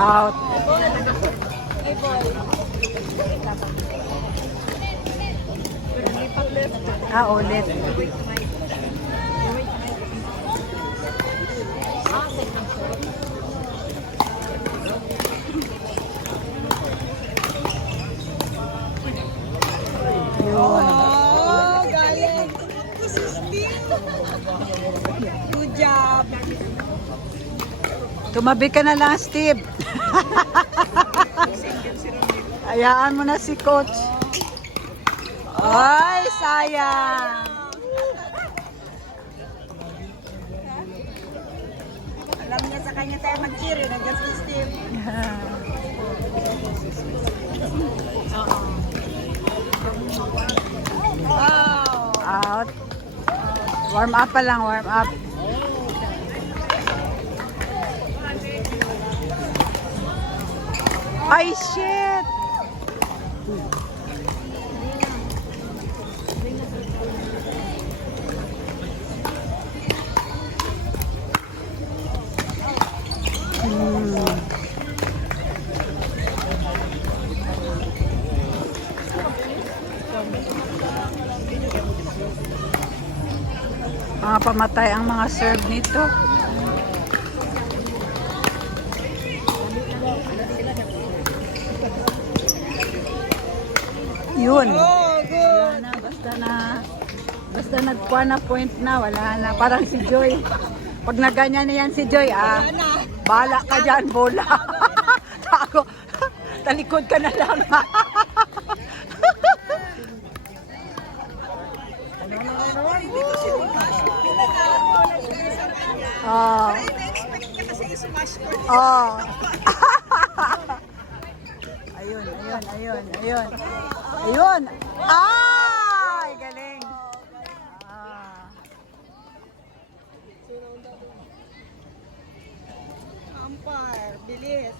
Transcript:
Out. Ulit. Yun. Galing. Good job. Tumabi ka na lang, Steve. Hayaan mo na si Coach. Ay, sayang. Alam niya sa kanya tayo mag-cheer. Nandiyan si Steve. Out. Warm up pa lang, warm up. Ay, shit! Mga pamatay ang mga serve nito. Yun. Wala na, basta nagkuha na point na, wala na. Parang si Joy. Pag naganyan na yan si Joy, bala ka dyan, bola. Ako, talikod ka na lang. Oh. expect niya kasi i-smash ko. Oh. Ayun, ayun, ayun, ayun. Ayun. Ay, galing. Umpire, bilis.